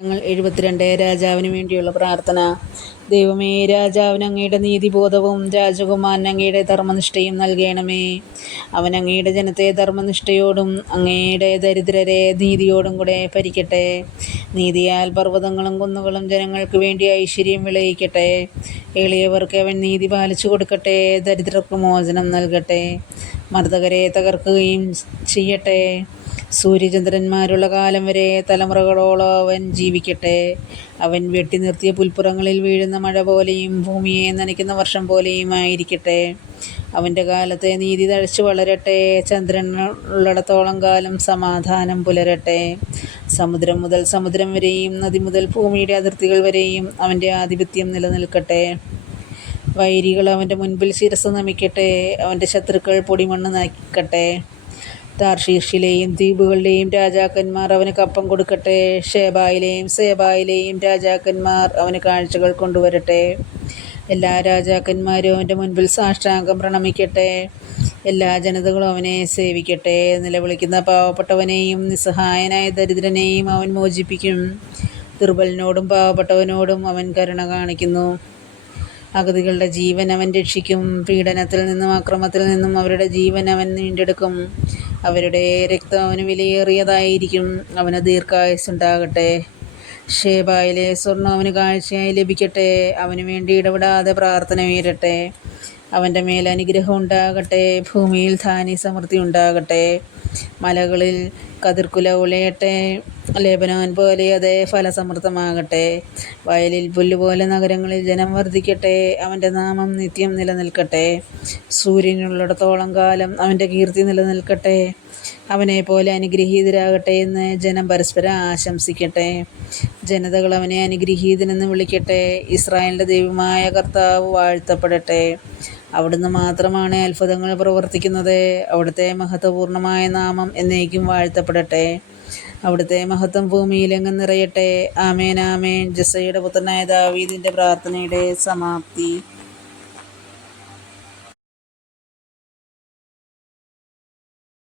ഞങ്ങൾ 72 രാജാവിന് വേണ്ടിയുള്ള പ്രാർത്ഥന. ദൈവമേ, രാജാവിന് അങ്ങയുടെ നീതിബോധവും രാജകുമാരന് അങ്ങയുടെ ധർമ്മനിഷ്ഠയും നൽകണമേ. അവൻ അങ്ങയുടെ ജനത്തെ ധർമ്മനിഷ്ഠയോടും അങ്ങയുടെ ദരിദ്രരെ നീതിയോടും കൂടെ ഭരിക്കട്ടെ. നീതിയാൽ പർവ്വതങ്ങളും കുന്നുകളും ജനങ്ങൾക്ക് വേണ്ടി ഐശ്വര്യം വിളയിക്കട്ടെ. എളിയവർക്ക് അവൻ നീതി പാലിച്ചു കൊടുക്കട്ടെ. ദരിദ്രർക്ക് മോചനം നൽകട്ടെ. മർദ്ദകരെ തകർക്കുകയും ചെയ്യട്ടെ. സൂര്യചന്ദ്രന്മാരുള്ള കാലം വരെ തലമുറകളോളം അവൻ ജീവിക്കട്ടെ. അവൻ വെട്ടി നിർത്തിയ പുൽപ്പുറങ്ങളിൽ വീഴുന്ന മഴ പോലെയും ഭൂമിയെ നനയ്ക്കുന്ന വർഷം പോലെയും ആയിരിക്കട്ടെ. അവൻ്റെ കാലത്ത് നീതി തഴച്ചു വളരട്ടെ. ചന്ദ്രൻ ഉള്ളിടത്തോളം കാലം സമാധാനം പുലരട്ടെ. സമുദ്രം മുതൽ സമുദ്രം വരെയും നദി മുതൽ ഭൂമിയുടെ അതിർത്തികൾ വരെയും അവൻ്റെ ആധിപത്യം നിലനിൽക്കട്ടെ. വൈരികൾ അവൻ്റെ മുൻപിൽ ശിരസ് നമിക്കട്ടെ. അവൻ്റെ ശത്രുക്കൾ പൊടിമണ്ണ് നക്കട്ടെ. താർഷീഷിലെയും ദ്വീപുകളിലെയും രാജാക്കന്മാർ അവന് കപ്പം കൊടുക്കട്ടെ. ഷേബായിലെയും സേബായിലെയും രാജാക്കന്മാർ അവന് കാഴ്ചകൾ കൊണ്ടുവരട്ടെ. എല്ലാ രാജാക്കന്മാരും അവൻ്റെ മുൻപിൽ സാഷ്ടാംഗം പ്രണമിക്കട്ടെ. എല്ലാ ജനതകളും അവനെ സേവിക്കട്ടെ. നിലവിളിക്കുന്ന പാവപ്പെട്ടവനെയും നിസ്സഹായനായ ദരിദ്രനെയും അവൻ മോചിപ്പിക്കും. ദുർബലനോടും പാവപ്പെട്ടവനോടും അവൻ കരുണ കാണിക്കുന്നു. അഗതികളുടെ ജീവൻ അവൻ രക്ഷിക്കും. പീഡനത്തിൽ നിന്നും അക്രമത്തിൽ നിന്നും അവരുടെ ജീവൻ അവൻ വീണ്ടെടുക്കും. അവരുടെ രക്തം അവന് വിലയേറിയതായിരിക്കും. അവന് ദീർഘായുസ്സുണ്ടാകട്ടെ. ഷേബായിലെ സ്വർണ്ണം അവന് കാഴ്ചയായി ലഭിക്കട്ടെ. അവന് വേണ്ടി ഇടപെടാതെ പ്രാർത്ഥന ഉയരട്ടെ. അവൻ്റെ മേൽ അനുഗ്രഹം ഉണ്ടാകട്ടെ. ഭൂമിയിൽ ധാന്യ സമൃദ്ധി ഉണ്ടാകട്ടെ. മലകളിൽ കതിർക്കുല ഉലയട്ടെ. ലെബനോൻ പോലെ അത് ഫലസമൃദ്ധമാകട്ടെ. വയലിൽ പുല്ലുപോലെ നഗരങ്ങളിൽ ജനം വർദ്ധിക്കട്ടെ. അവൻ്റെ നാമം നിത്യം നിലനിൽക്കട്ടെ. സൂര്യനുള്ളിടത്തോളം കാലം അവൻ്റെ കീർത്തി നിലനിൽക്കട്ടെ. അവനെപ്പോലെ അനുഗ്രഹീതരാകട്ടെ എന്ന് ജനം പരസ്പരം ആശംസിക്കട്ടെ. ജനതകൾ അവനെ അനുഗ്രഹീതനെന്ന് വിളിക്കട്ടെ. ഇസ്രായേലിൻ്റെ ദൈവമായ കർത്താവ് വാഴ്ത്തപ്പെടട്ടെ. അവിടുന്ന് മാത്രമാണ് അത്ഭുതങ്ങൾ പ്രവർത്തിക്കുന്നത്. അവിടുത്തെ മഹത്വപൂർണമായ നാമം എന്നേക്കും വാഴ്ത്തപ്പെടട്ടെ. അവിടുത്തെ മഹത്വം ഭൂമിയിലെങ്ങും നിറയട്ടെ. ആമേൻ, ആമേൻ. ജസ്സയുടെ പുത്രനായ ദാവീദിൻ്റെ പ്രാർത്ഥനയുടെ സമാപ്തി.